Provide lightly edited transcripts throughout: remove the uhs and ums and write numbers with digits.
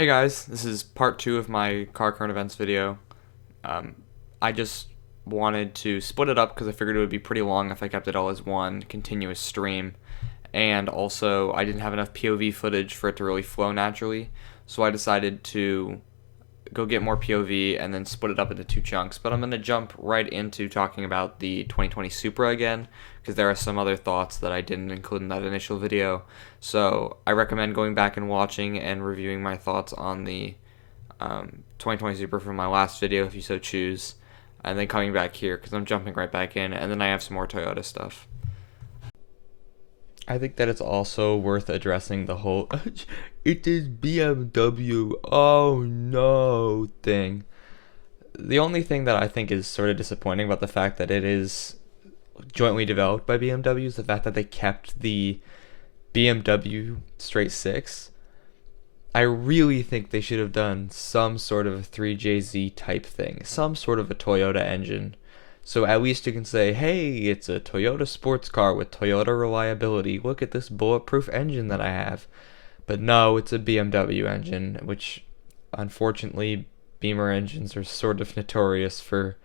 Hey guys, this is part 2 of my car current events video. I just wanted to split it up because I figured it would be pretty long if I kept it all as one continuous stream. And also, I didn't have enough POV footage for it to really flow naturally, so I decided to go get more POV and then split it up into two chunks. But I'm going to jump right into talking about the 2020 Supra again, because there are some other thoughts that I didn't include in that initial video. So I recommend going back and watching and reviewing my thoughts on the 2020 Supra from my last video if you so choose, and then coming back here because I'm jumping right back in, and then I have some more Toyota stuff. I think that it's also worth addressing the whole it is BMW, oh no thing. The only thing that I think is sort of disappointing about the fact that it is jointly developed by BMW is the fact that they kept the BMW straight six. I really think they should have done some sort of a 3JZ type thing, some sort of a Toyota engine. So at least you can say, hey, it's a Toyota sports car with Toyota reliability. Look at this bulletproof engine that I have. But no, it's a BMW engine, which unfortunately Beamer engines are sort of notorious for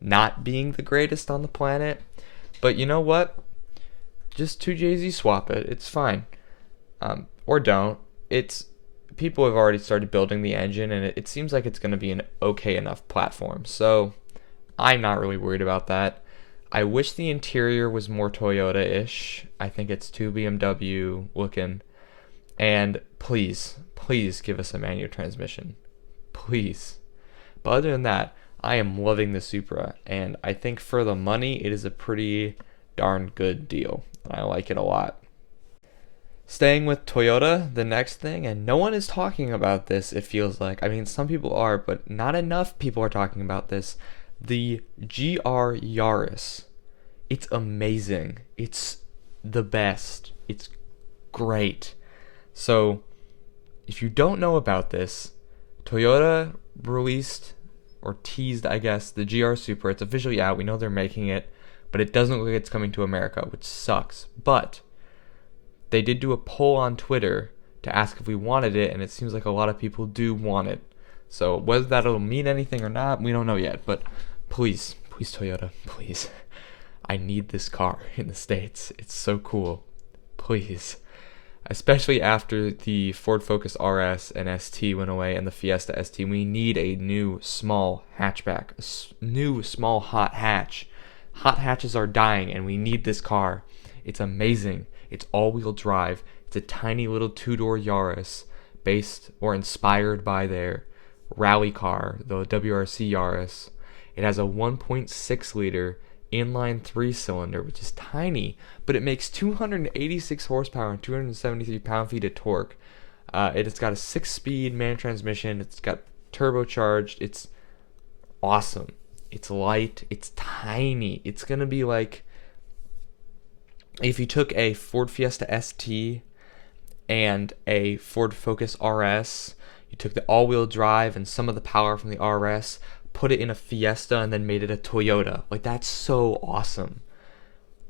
not being the greatest on the planet. But you know what? Just 2JZ swap it. It's fine. Or don't. It's people have already started building the engine, and it seems like it's going to be an okay enough platform. So I'm not really worried about that. I wish the interior was more Toyota-ish. I think it's too BMW looking. And please, please give us a manual transmission. Please. But other than that, I am loving the Supra, and I think for the money, it is a pretty darn good deal. I like it a lot. Staying with Toyota, the next thing, and no one is talking about this, it feels like. I mean, some people are, but not enough people are talking about this. The GR Yaris. It's amazing. It's the best. It's great. So, if you don't know about this, Toyota released, or teased, I guess, the GR Supra. It's officially out. We know they're making it, but it doesn't look like it's coming to America, which sucks. But they did do a poll on Twitter to ask if we wanted it, and it seems like a lot of people do want it. So whether that'll mean anything or not, we don't know yet. But please, please Toyota, please. I need this car in the States. It's so cool. Please. Especially after the Ford Focus RS and ST went away and the Fiesta ST, we need a new small hatchback, a new small hot hatch. Hot hatches are dying, and we need this car. It's amazing. It's all-wheel drive. It's a tiny little two-door Yaris based or inspired by their rally car, the WRC Yaris. It has a 1.6 liter inline 3-cylinder, which is tiny, but it makes 286 horsepower and 273 pound-feet of torque. It's got a 6-speed manual transmission. It's got turbocharged. It's awesome. It's light. It's tiny. It's gonna be like if you took a Ford Fiesta ST and a Ford Focus RS, you took the all-wheel drive and some of the power from the RS, put it in a Fiesta, and then made it a Toyota. Like, that's so awesome.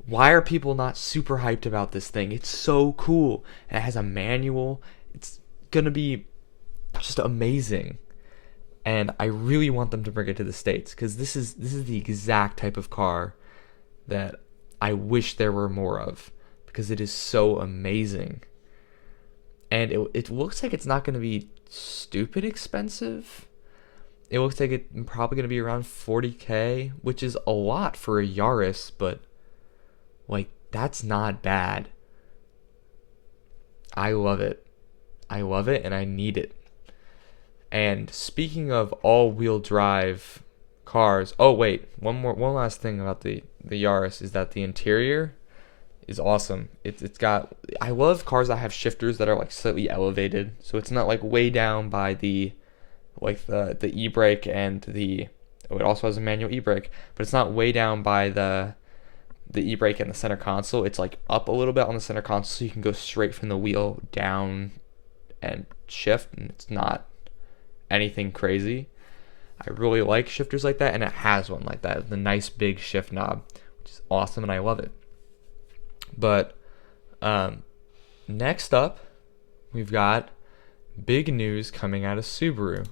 Why are people not super hyped about this thing? It's so cool. And it has a manual. It's gonna be just amazing. And I really want them to bring it to the States, because this is the exact type of car that I wish there were more of, because it is so amazing. And it looks like it's not going to be stupid expensive. It looks like it's probably going to be around $40K, which is a lot for a Yaris, but like, that's not bad. I love it. I love it, and I need it. And speaking of all-wheel drive cars, oh wait, one last thing about the Yaris is that the interior is awesome. It's got, I love cars that have shifters that are like slightly elevated, so it's not like way down by the e-brake and it also has a manual e-brake, but it's not way down by the e-brake and the center console. It's like up a little bit on the center console, so you can go straight from the wheel down and shift, and it's not anything crazy. I really like shifters like that, and it has one like that, the nice big shift knob, which is awesome, and I love it. But next up, we've got big news coming out of Subaru.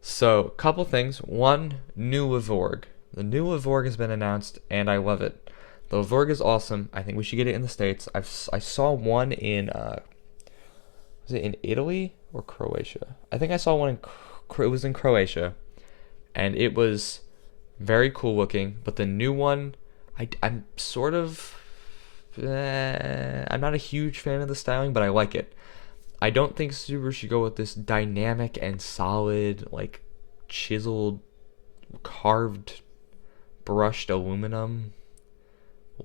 So, couple things. One, new Evorg. The new Evorg has been announced, and I love it. The Evorg is awesome. I think we should get it in the States. I saw one in, was it in Italy or Croatia? I think I saw one it was in Croatia, and it was very cool looking. But the new one, I'm sort of, I'm not a huge fan of the styling, but I like it. I don't think Subaru should go with this dynamic and solid, like chiseled, carved, brushed aluminum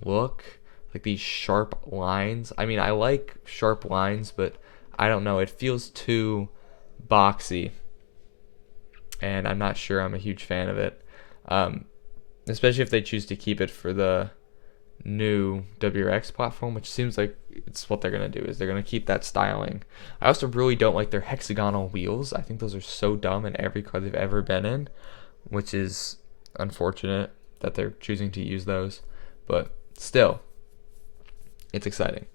look. Like these sharp lines. I mean, I like sharp lines, but I don't know. It feels too boxy. And I'm not sure I'm a huge fan of it. Especially if they choose to keep it for the new WRX platform, which seems like it's what they're going to do, is they're going to keep that styling. I also really don't like their hexagonal wheels. I think those are so dumb in every car they've ever been in, which is unfortunate that they're choosing to use those. But still, it's exciting.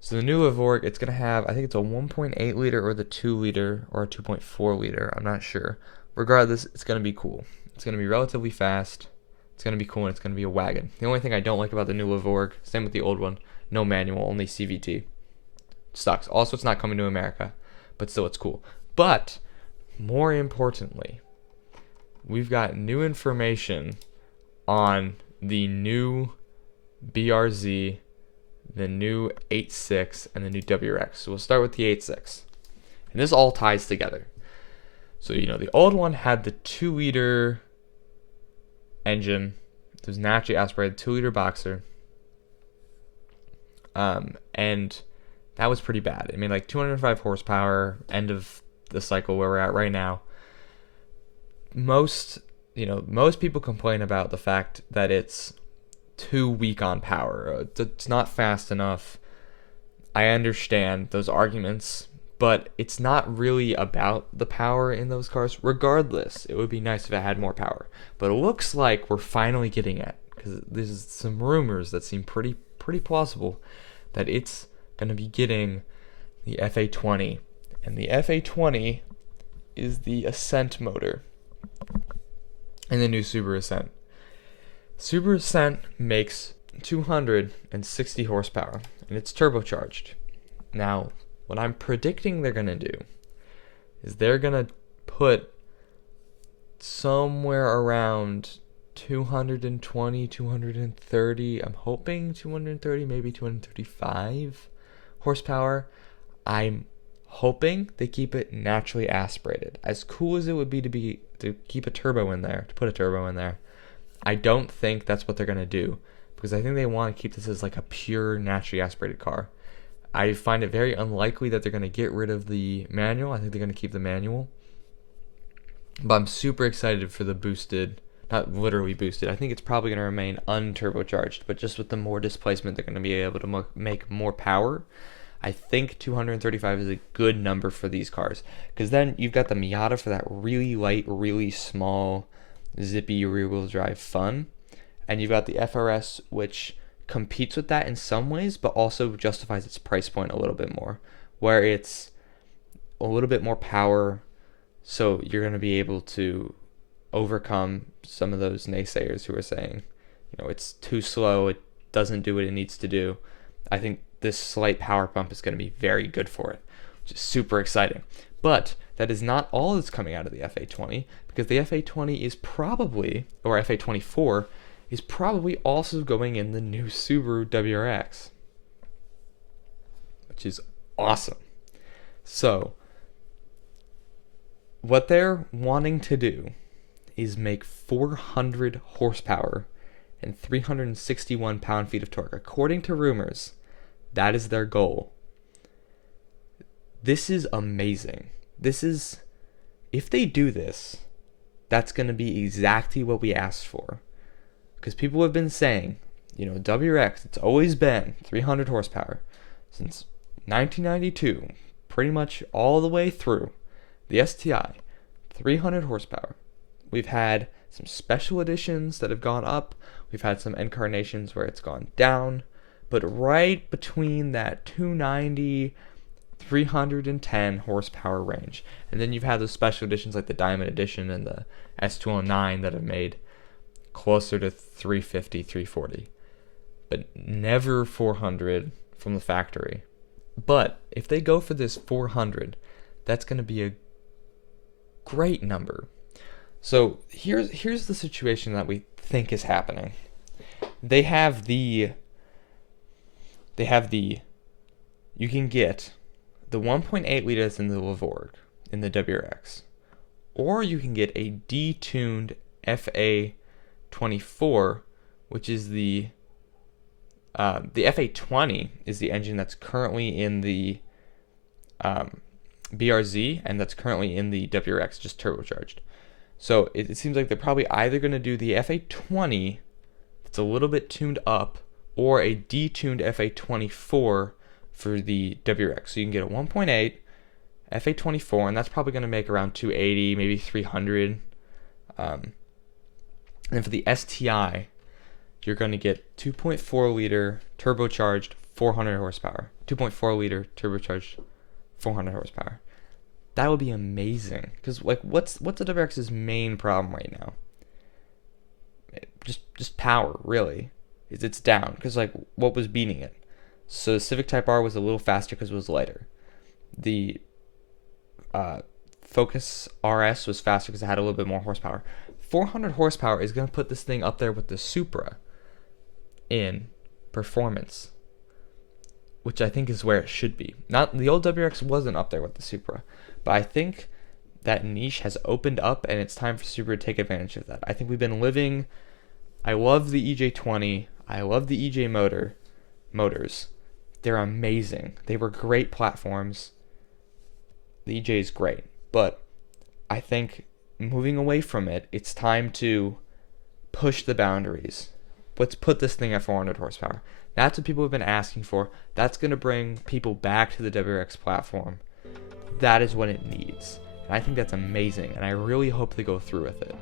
So the new Evorg, it's going to have, I think it's a 1.8 liter or the 2 liter or a 2.4 liter. I'm not sure. Regardless, it's going to be cool. It's going to be relatively fast. It's going to be cool, and it's going to be a wagon. The only thing I don't like about the new Evorg, same with the old one, no manual, only CVT. Sucks. Also, it's not coming to America, but still, it's cool. But, more importantly, we've got new information on the new BRZ, the new 8.6, and the new WRX. So we'll start with the 8.6. And this all ties together. So, the old one had the 2 liter engine. It was naturally aspirated 2 liter boxer. And that was pretty bad. It made like 205 horsepower, end of the cycle where we're at right now. Most people complain about the fact that it's too weak on power. It's not fast enough. I understand those arguments, but it's not really about the power in those cars. Regardless, it would be nice if it had more power. But it looks like we're finally getting it, because there's some rumors that seem pretty plausible that it's going to be getting the FA20. And the FA20 is the Ascent motor in the new Subaru Ascent. Subaru Ascent makes 260 horsepower, and it's turbocharged. Now, what I'm predicting they're going to do is they're going to put somewhere around 220, 230, I'm hoping 230, maybe 235 horsepower. I'm hoping they keep it naturally aspirated. As cool as it would be to keep a turbo in there, to put a turbo in there, I don't think that's what they're going to do, because I think they want to keep this as like a pure naturally aspirated car. I find it very unlikely that they're going to get rid of the manual. I think they're going to keep the manual. But I'm super excited for the boosted, not literally boosted. I think it's probably going to remain unturbocharged, but just with the more displacement, they're going to be able to make more power. I think 235 is a good number for these cars, because then you've got the Miata for that really light, really small, zippy rear-wheel drive fun, and you've got the FRS, which competes with that in some ways, but also justifies its price point a little bit more, where it's a little bit more power, so you're going to be able to overcome some of those naysayers who are saying, it's too slow, it doesn't do what it needs to do. I think this slight power pump is going to be very good for it, which is super exciting. But that is not all that's coming out of the FA20, because the FA20 is probably, or FA24, is probably also going in the new Subaru WRX, which is awesome. So, what they're wanting to do is make 400 horsepower and 361 pound-feet of torque. According to rumors, that is their goal. This is amazing. If they do this, that's going to be exactly what we asked for. Because people have been saying, WRX, it's always been 300 horsepower since 1992, pretty much all the way through. The STI, 300 horsepower. We've had some special editions that have gone up. We've had some incarnations where it's gone down. But right between that 290 310 horsepower range. And then you've had those special editions like the Diamond Edition and the S209 that have made closer to 350, 340. But never 400 from the factory. But if they go for this 400, that's going to be a great number. So here's the situation that we think is happening. They have the you can get the 1.8 liters in the Lavorg in the WRX, or you can get a detuned FA24, which is the FA20 is the engine that's currently in the BRZ, and that's currently in the WRX, just turbocharged. So it seems like they're probably either going to do the FA20 that's a little bit tuned up, or a detuned FA24 for the WRX. So you can get a 1.8 FA24, and that's probably going to make around 280, maybe 300. And for the STI, you're going to get 2.4 liter turbocharged 400 horsepower. 2.4 liter turbocharged 400 horsepower. That would be amazing. Because like, what's the WRX's main problem right now? Just power, really. It's down. Because like, what was beating it? So the Civic Type R was a little faster because it was lighter. The Focus RS was faster because it had a little bit more horsepower. 400 horsepower is going to put this thing up there with the Supra in performance, which I think is where it should be. Not the old WRX wasn't up there with the Supra, but I think that niche has opened up, and it's time for Subaru to take advantage of that. I think we've been living. I love the EJ20. I love the EJ motors. They're amazing. They were great platforms. The EJ is great, but I think moving away from it, it's time to push the boundaries. Let's put this thing at 400 horsepower. That's what people have been asking for. That's going to bring people back to the WRX platform. That is what it needs. And I think that's amazing, and I really hope they go through with it.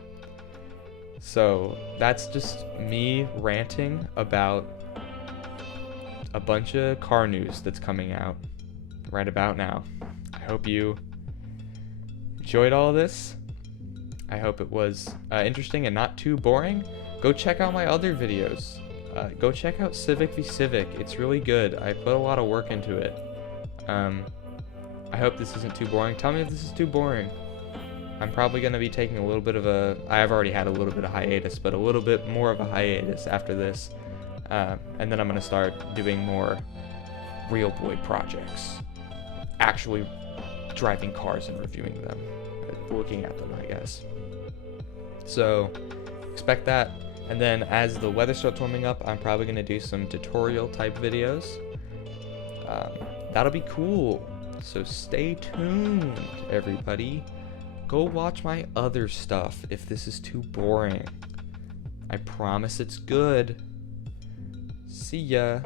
So that's just me ranting about a bunch of car news that's coming out right about now. I hope you enjoyed all this. I hope it was interesting and not too boring. Go check out my other videos. Go check out Civic v Civic. It's really good. I put a lot of work into it. I hope this isn't too boring. Tell me if this is too boring. I'm probably going to be taking a little bit of I have already had a little bit of hiatus, but a little bit more of a hiatus after this. And then I'm going to start doing more real boy projects. Actually driving cars and reviewing them. Looking at them, I guess. So expect that. And then as the weather starts warming up, I'm probably going to do some tutorial type videos. That'll be cool. So stay tuned, everybody. Go watch my other stuff if this is too boring. I promise it's good. See ya.